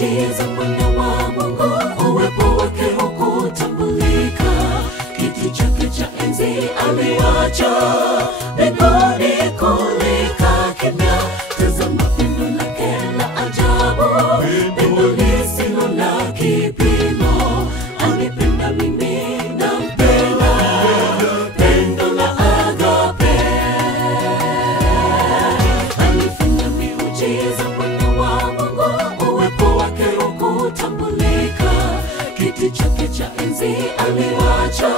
miujiza mwana wa Mungu, uwepo wake hukutambulika. Kiti chake cha enzi aliacha, mbinguni kulika kimya. Tazama pendo lake la ajabu, pendo lisilo la kipimo. Anipenda mimi nampenda, pendo la agape. Alifanya miujiza mwana wa Mungu, uwepo wake hukutambulika. Kiti chake cha enzi aliacha,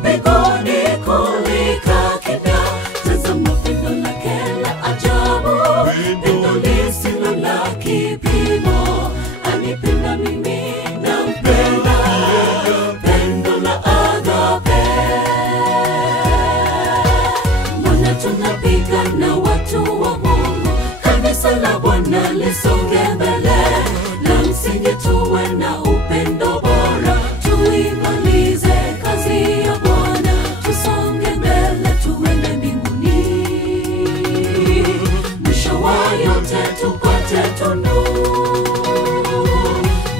mbinguni kulika kimya. Tazama pendo lake la ajabu, pendo lisilo la kipimo. Anipenda mimi nampenda, pendo la agape. Mbona tunapigana watu wa Mungu? Kanisa la Bwana lisonge mbele. La msingi tuwe na upendo bora, tuimalize kazi ya Bwana. Tusonge mbele tuende mbinguni, mwisho wa yote tupate tunu.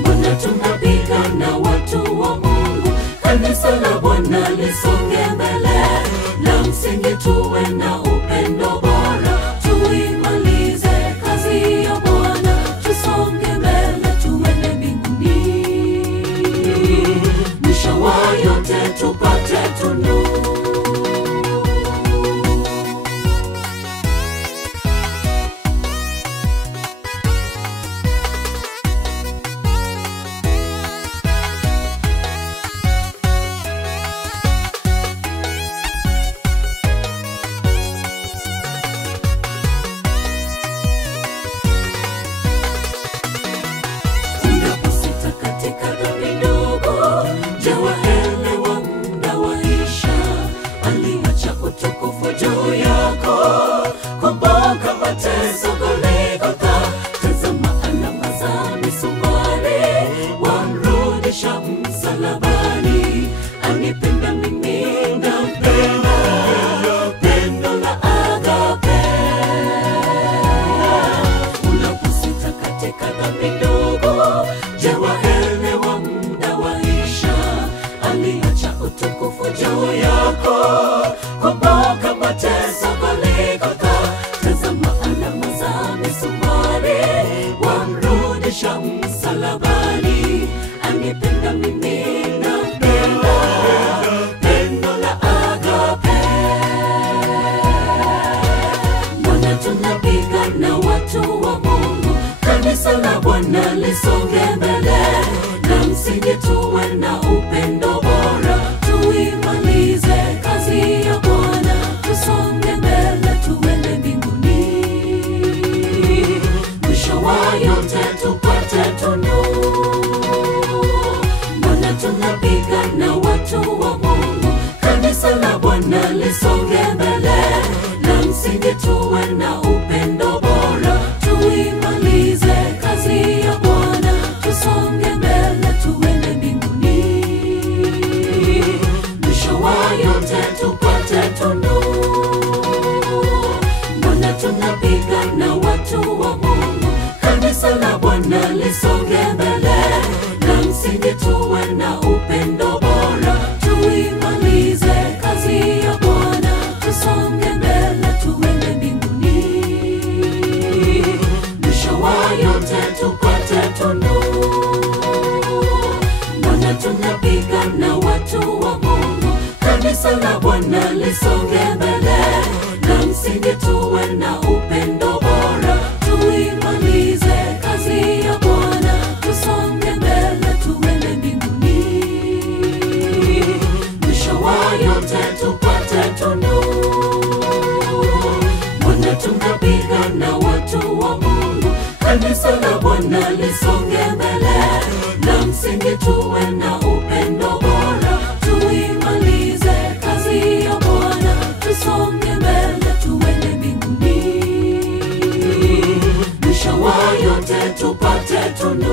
Mbona tunapigana watu wa Mungu? Kanisa la Bwana lisonge mbele. La msingi tuwe na upendo bora, tuimalize kazi ya Bwana. Tusonge mbele tuende mbinguni, mwisho wa yote tupate tunu. Unaposita katika dhambi ndogo, je, waelewa muda waisha? Aliacha utukufu juu yako, kumbuka mateso Golgotha. Tazama alama za misumari, wamrudisha msalabani. Anipenda mimi nampenda, pendo la agape. Unaposita katika dhambi ndogo, je, waelewa muda waisha? Aliacha utukufu juu yako, kumbuka mateso Golgotha. Tazama alama za misumari, wamrudisha msalabani. Anipenda mimi nampenda, pendo la agape. Mbona tunapigana watu wa Mungu? Kanisa la Bwana lisonge mbele. Na msingi tuwe na upendo bora, tuimalize kazi ya Bwana. Tusonge mbele tuende mbinguni, mwisho wa yote tupate tunu. Mbona tunapigana watu wa Mungu? Kanisa la Bwana lisonge mbele. Na msingi tuwe na upendo bora, tuimalize kazi ya Bwana. Tusonge mbele tuende mbinguni, mwisho wa yote tupate tunu. Mbona tunapigana watu wa Mungu? Kanisa la Bwana lisonge mbele. Na msingi tuwe na upendo bora, tuimalize kazi ya Bwana. Tusonge mbele tuende mbinguni, mwisho wa yote tupate tunu. Mbona tunapigana watu wa Mungu? Kanisa la Bwana lisonge mbele. Na msingi tuwe na upendo bora, tuimalize kazi ya Bwana. Tusonge mbele tuende mbinguni, mwisho wa yote tupate tunu. Mbona tunapigana watu wa Mungu? Kanisa la Bwana lisonge mbele. Na msingi tuwe na upendo bora, tuimalize kazi ya Bwana. Tusonge mbele tuende mbinguni, mwisho wa yote tupate tunu.